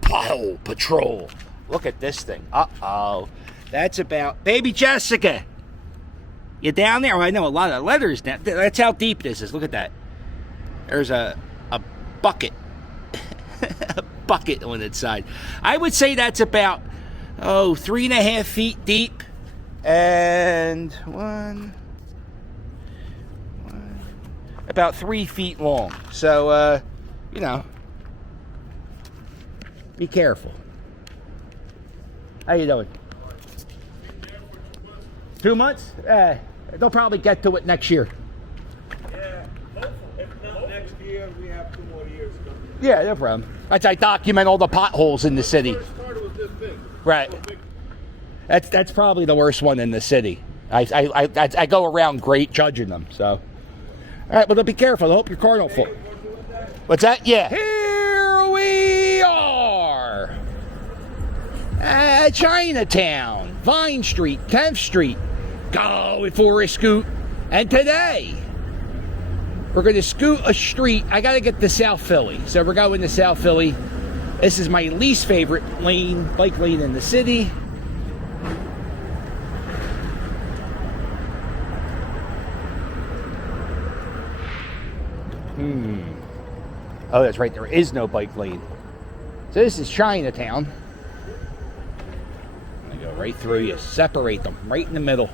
Pothole Patrol. Look at this thing. Uh-oh. That's about... Baby Jessica! You down there? Well, I know a lot of letters down. That's how deep this is. Look at that. There's a bucket. A bucket on its side. I would say that's about, 3.5 feet deep. And about 3 feet long. So, be careful. How you doing? 2 months? They'll probably get to it next year. Yeah, if not next year, we have 2 more years coming. Yeah, no problem. I document all the potholes in the city. First started with this big. Right. That's probably the worst one in the city. I go around great judging them. So, all right, but be careful. I hope your car don't fall. What's that? Yeah. Here we are at Chinatown, Vine Street, 10th Street. Going for a scoot. And today, we're going to scoot a street. I got to get to South Philly. So we're going to South Philly. This is my least favorite lane, bike lane in the city. Oh, that's right. There is no bike lane. So this is Chinatown. I go right through. You separate them right in the middle.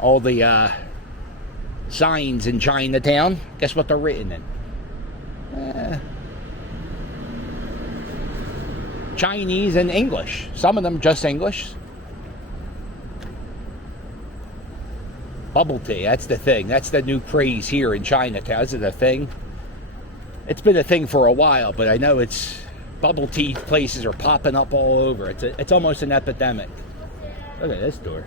All the signs in Chinatown. Guess what they're written in? Chinese and English. Some of them just English. Bubble tea, that's the thing. That's the new craze here in Chinatown. Is it a thing? It's been a thing for a while, but I know it's bubble tea places are popping up all over. It's almost an epidemic. Look at this door.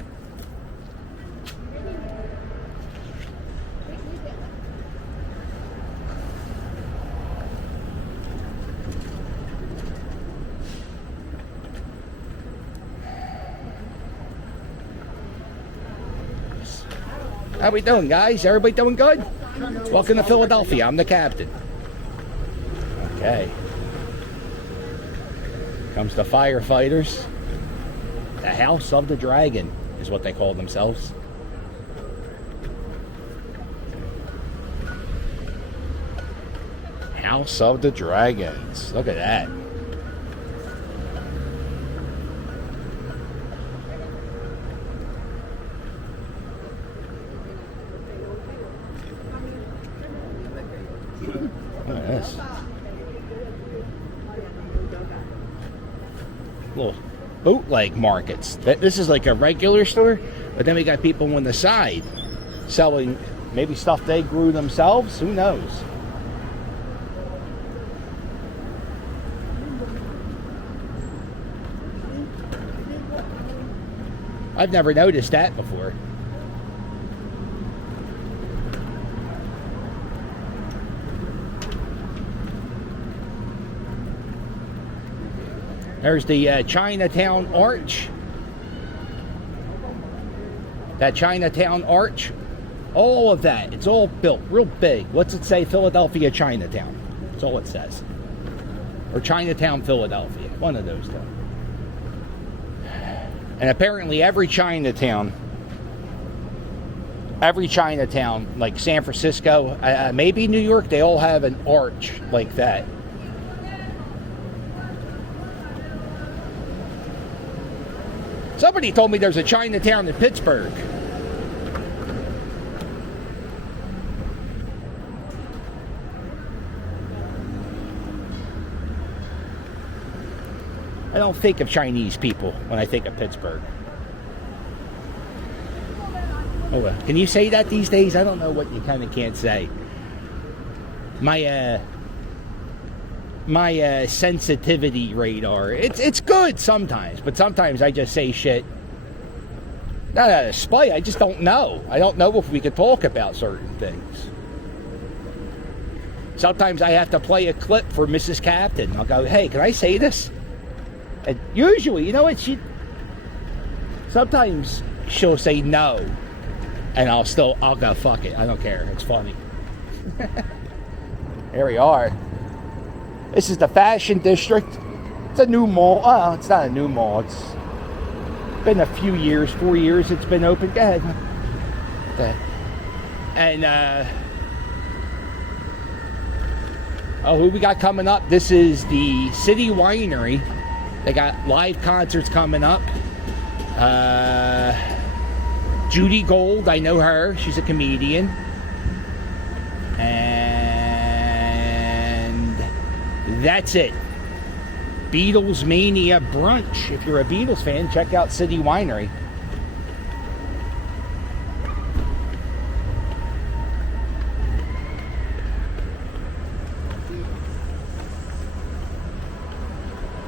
How we doing, guys? Everybody doing good? Welcome to Philadelphia. I'm the captain. Okay. Comes the firefighters. The House of the Dragon is what they call themselves. House of the Dragons. Look at that. Look at this. Little bootleg markets. This is like a regular store, but then we got people on the side selling maybe stuff they grew themselves. Who knows? I've never noticed that before. There's the Chinatown Arch. That Chinatown Arch. All of that. It's all built real big. What's it say? Philadelphia, Chinatown. That's all it says. Or Chinatown, Philadelphia. One of those two. And apparently every Chinatown, like San Francisco, maybe New York, they all have an arch like that. Somebody told me there's a Chinatown in Pittsburgh. I don't think of Chinese people when I think of Pittsburgh. Oh, well. Can you say that these days? I don't know what you kind of can't say. My sensitivity radar, it's good sometimes, but sometimes I just say shit not out of spite. I just don't know. I don't know if we could talk about certain things. Sometimes I have to play a clip for Mrs. Captain. I'll go, hey, can I say this? And usually, you know what, sometimes she'll say no, and I'll go, fuck it, I don't care, it's funny. There we are. This is the Fashion District. It's a new mall. Oh, it's not a new mall. It's been a few years, 4 years it's been open. Go ahead. Okay. And, who we got coming up? This is the City Winery. They got live concerts coming up. Judy Gold, I know her. She's a comedian. And that's it. Beatles Mania Brunch. If you're a Beatles fan, check out City Winery.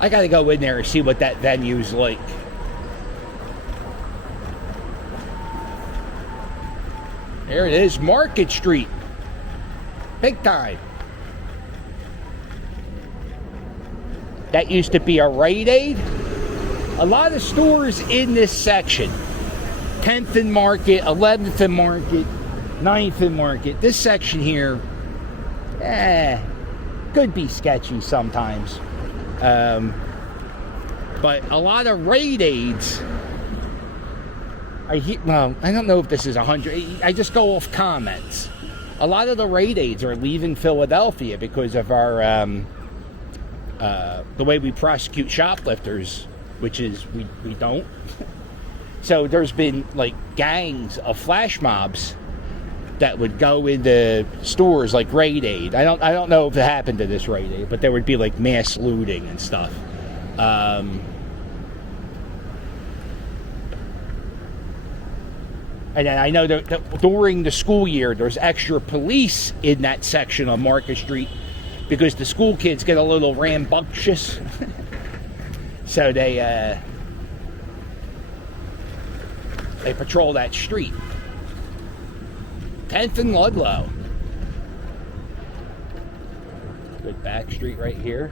I gotta go in there and see what that venue's like. There it is, Market Street. Big time. That used to be a Rite Aid. A lot of stores in this section. 10th and Market, 11th and Market, 9th and Market. This section here, could be sketchy sometimes. But a lot of Rite Aids. I don't know if this is 100. I just go off comments. A lot of the Rite Aids are leaving Philadelphia because of our the way we prosecute shoplifters, which is we don't. So there's been like gangs of flash mobs that would go into stores like Rite Aid. I don't know if it happened to this Rite Aid, but there would be like mass looting and stuff. And then I know that during the school year, there's extra police in that section of Market Street because the school kids get a little rambunctious. So they patrol that street. 10th and Ludlow. Good back street right here.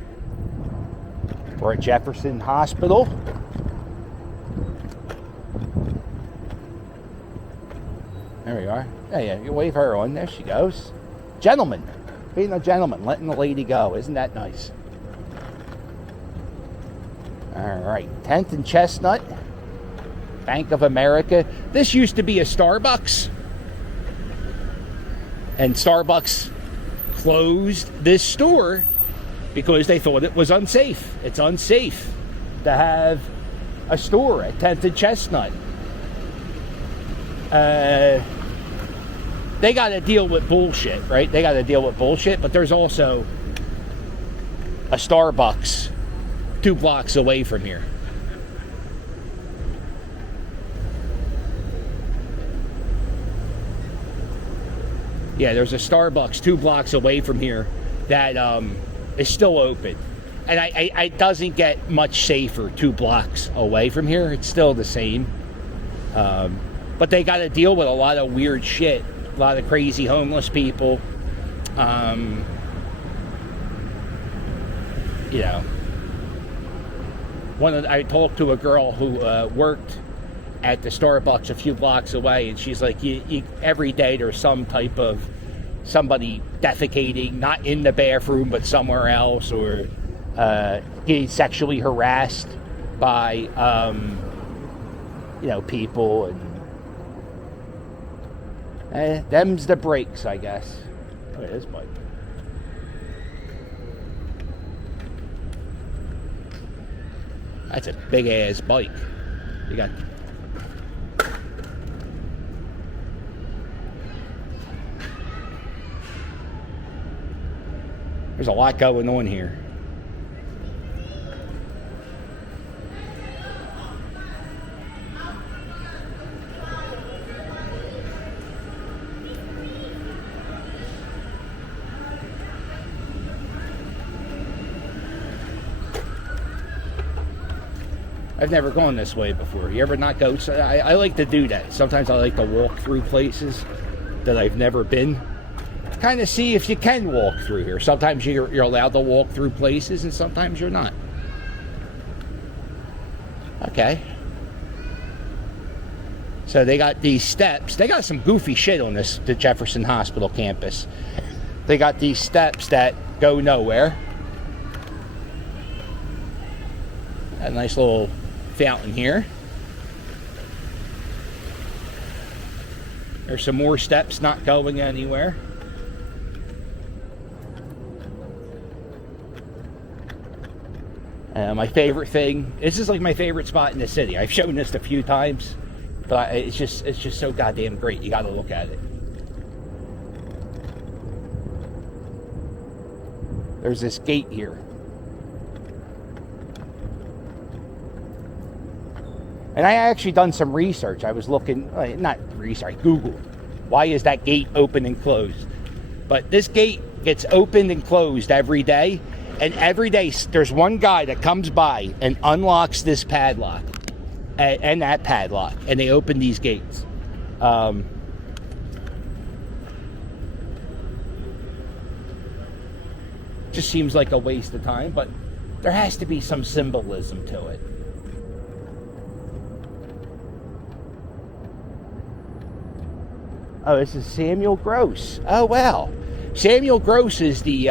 We're at Jefferson Hospital. There we are. Yeah, you wave her on. There she goes. Gentleman. Being a gentleman, letting the lady go. Isn't that nice? All right. 10th and Chestnut. Bank of America. This used to be a Starbucks. And Starbucks closed this store because they thought it was unsafe. It's unsafe to have a store at 10th and Chestnut. They got to deal with bullshit, right? They got to deal with bullshit, but there's also a Starbucks 2 blocks away from here. Yeah, there's a Starbucks 2 blocks away from here that is still open. And it doesn't get much safer 2 blocks away from here. It's still the same. But they got to deal with a lot of weird shit. A lot of crazy homeless people. You know. I talked to a girl who worked at the Starbucks a few blocks away, and she's like, every day there's some type of somebody defecating, not in the bathroom, but somewhere else, or getting sexually harassed by, people, and them's the breaks, I guess. Look at this bike. That's a big ass bike. You got. There's a lot going on here. I've never gone this way before. You ever not go? I like to do that. Sometimes I like to walk through places that I've never been. Kind of see if you can walk through here. Sometimes you're allowed to walk through places, and sometimes you're not. Okay. So they got these steps. They got some goofy shit on the Jefferson Hospital campus. They got these steps that go nowhere. A nice little fountain here. There's some more steps not going anywhere. My favorite thing, this is like my favorite spot in the city. I've shown this a few times, but it's just so goddamn great. You gotta look at it. There's this gate here. And I actually done some research. I was looking, not research, I Googled. Why is that gate open and closed? But this gate gets opened and closed every day. And every day there's one guy that comes by and unlocks this padlock and that padlock. And they open these gates. Just seems like a waste of time, but there has to be some symbolism to it. Oh, this is Samuel Gross. Oh, wow. Samuel Gross is the,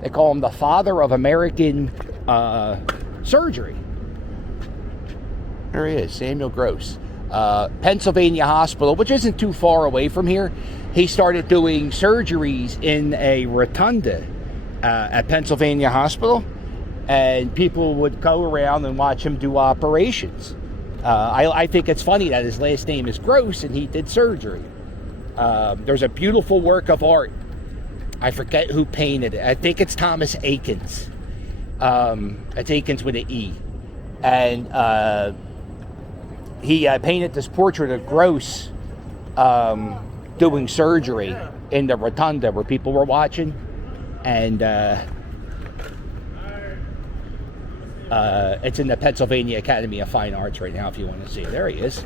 they call him the father of American surgery. There he is, Samuel Gross. Pennsylvania Hospital, which isn't too far away from here. He started doing surgeries in a rotunda at Pennsylvania Hospital, and people would go around and watch him do operations. I think it's funny that his last name is Gross and he did surgery. There's a beautiful work of art. I forget who painted it. I think it's Thomas Akins. It's Akins with an E. And he painted this portrait of Gross doing surgery in the rotunda where people were watching. And it's in the Pennsylvania Academy of Fine Arts right now if you want to see it. There he is.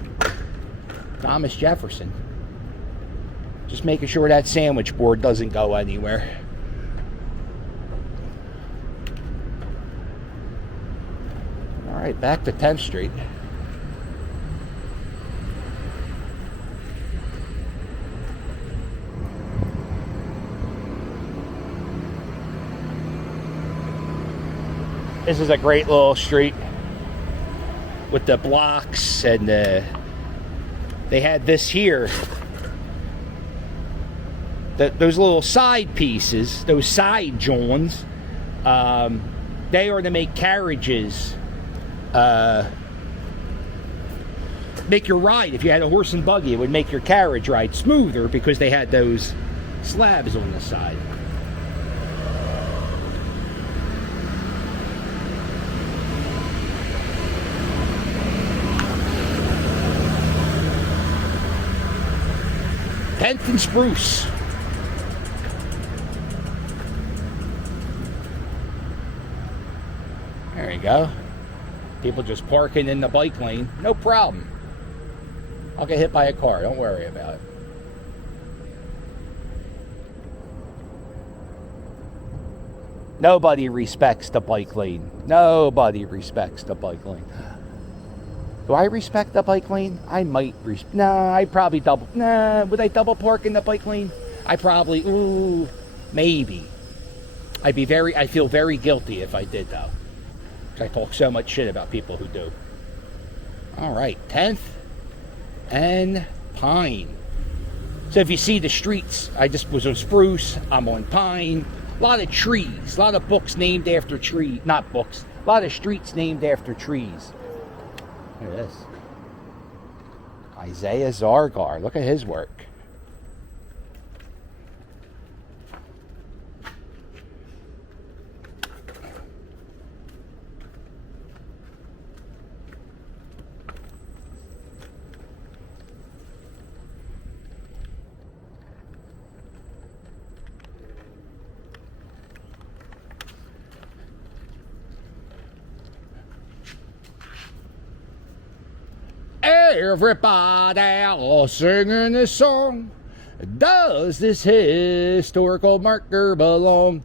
Thomas Jefferson. Just making sure that sandwich board doesn't go anywhere. All right, back to 10th Street. This is a great little street with the blocks, and they had this here. Those little side pieces, those side joins, they are to make carriages, make your ride. If you had a horse and buggy, it would make your carriage ride smoother because they had those slabs on the side. Tenth and Spruce. There you go. People just parking in the bike lane. No problem. I'll get hit by a car. Don't worry about it. Nobody respects the bike lane. Nobody respects the bike lane. Do I respect the bike lane? I might. I probably double. Would I double park in the bike lane? I probably. Maybe. I feel very guilty if I did though. I talk so much shit about people who do. All right, 10th and Pine. So if you see the streets, I just was on Spruce. I'm on Pine. A lot of trees. A lot of books named after trees. Not books. A lot of streets named after trees. Look at this. Isaiah Zargar. Look at his work. Everybody all singing this song. Does this historical marker belong?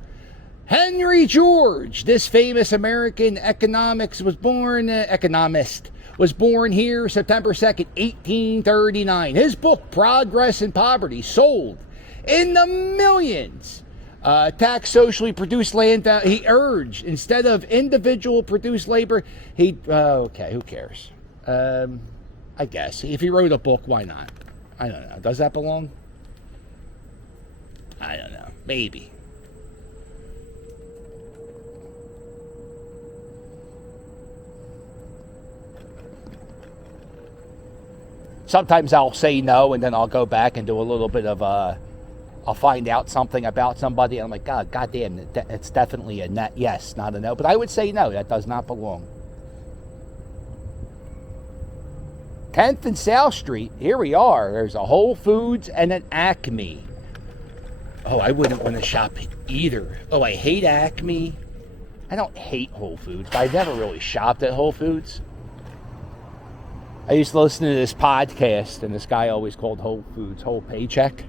Henry George, this famous American economist, was born here September 2nd, 1839. His book, Progress and Poverty, sold in the millions. Tax socially produced land. He urged, instead of individual produced labor, okay, who cares? I guess. If he wrote a book, why not? I don't know. Does that belong? I don't know. Maybe. Sometimes I'll say no, and then I'll go back and do a little bit of I'll find out something about somebody, and I'm like, God damn, it's definitely a net yes, not a no. But I would say no, that does not belong. 10th and South Street, here we are. There's a Whole Foods and an Acme. Oh, I wouldn't want to shop either. Oh, I hate Acme. I don't hate Whole Foods, but I've never really shopped at Whole Foods. I used to listen to this podcast, and this guy always called Whole Foods Whole Paycheck.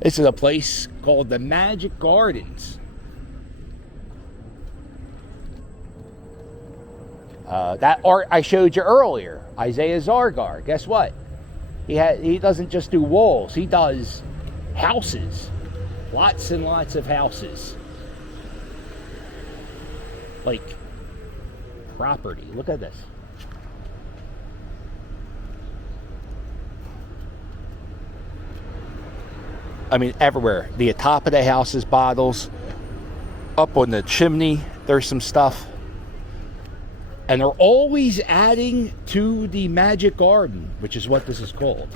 This is a place called the Magic Gardens. That art I showed you earlier, Isaiah Zargar, guess what? He doesn't just do walls, he does houses. Lots and lots of houses. Like property. Look at this. I mean, everywhere. The top of the house is bottles. Up on the chimney, there's some stuff. And they're always adding to the Magic Garden, which is what this is called.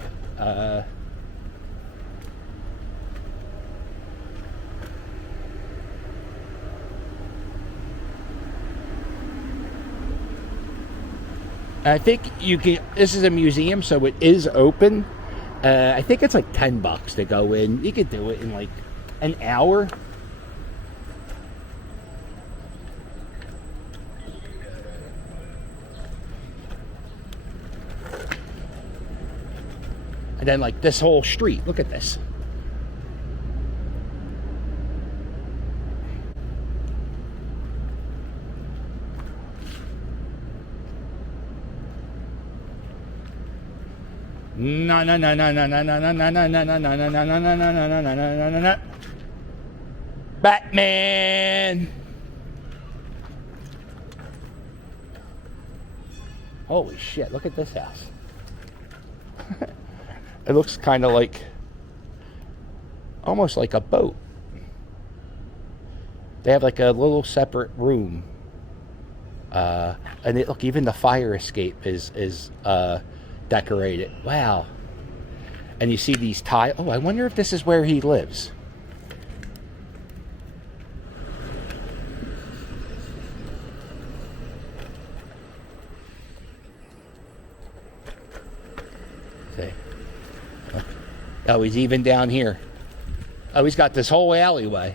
I think you can. This is a museum, so it is open. I think it's like $10 to go in. You could do it in like an hour. And then like this whole street, look at this. No. Batman. Holy shit, look at this house. It looks kind of like, almost like a boat. They have like a little separate room. And look, even the fire escape is decorated. Wow. And you see these tiles. Oh, I wonder if this is where he lives. See. Oh, he's even down here. Oh, he's got this whole alleyway.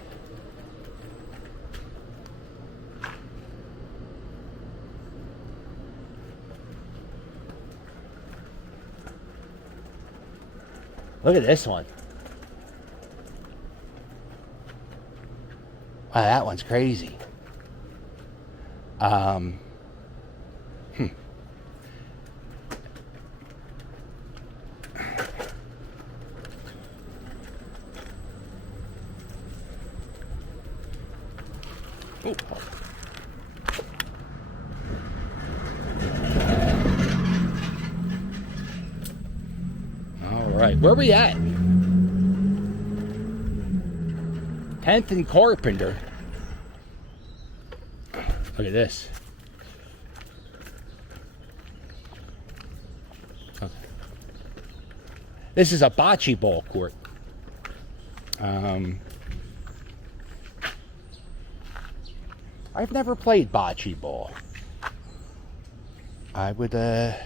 Look at this one. Wow, that one's crazy. Ooh. All right, where are we at? 10th and Carpenter. Look at this. Okay. This is a bocce ball court. I've never played bocce ball. I would, I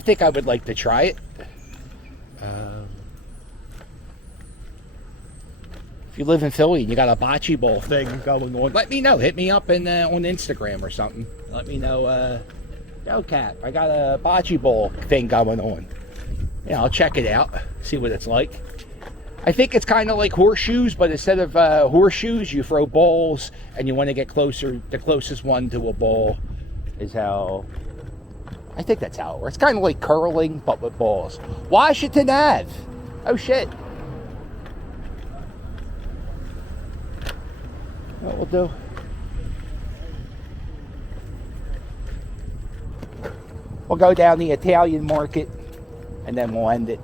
think I would like to try it. If you live in Philly and you got a bocce ball thing going on, let me know. Hit me up on Instagram or something. Let me know, yo, Cap, I got a bocce ball thing going on. Yeah, I'll check it out, see what it's like. I think it's kind of like horseshoes, but instead of horseshoes, you throw balls, and you want to get closer. The closest one to a ball is how I think that's how it works. It's kind of like curling, but with balls. Washington Ave. Oh, shit. What we'll do. We'll go down the Italian market, and then we'll end it.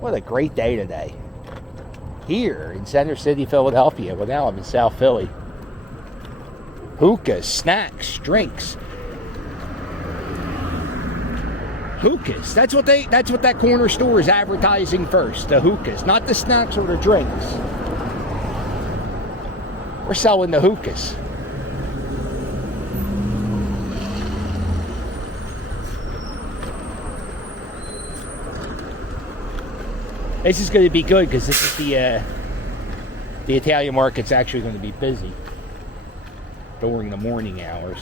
What a great day today. Here in Center City, Philadelphia. Well, now I'm in South Philly. Hookahs, snacks, drinks. Hookahs. That's what that corner store is advertising first. The hookahs, not the snacks or the drinks. We're selling the hookahs. This is going to be good because this is the Italian market's actually going to be busy during the morning hours.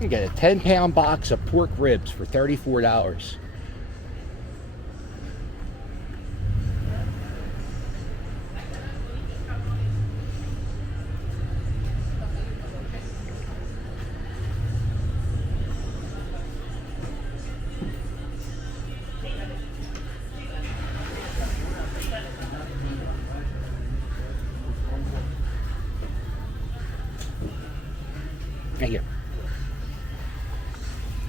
You get a 10-pound box of pork ribs for $34. Thank you.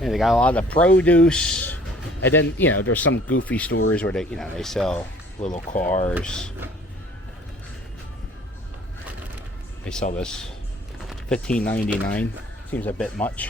And they got a lot of produce, and then there's some goofy stores where they sell little cars. They sell this $15.99. Seems a bit much.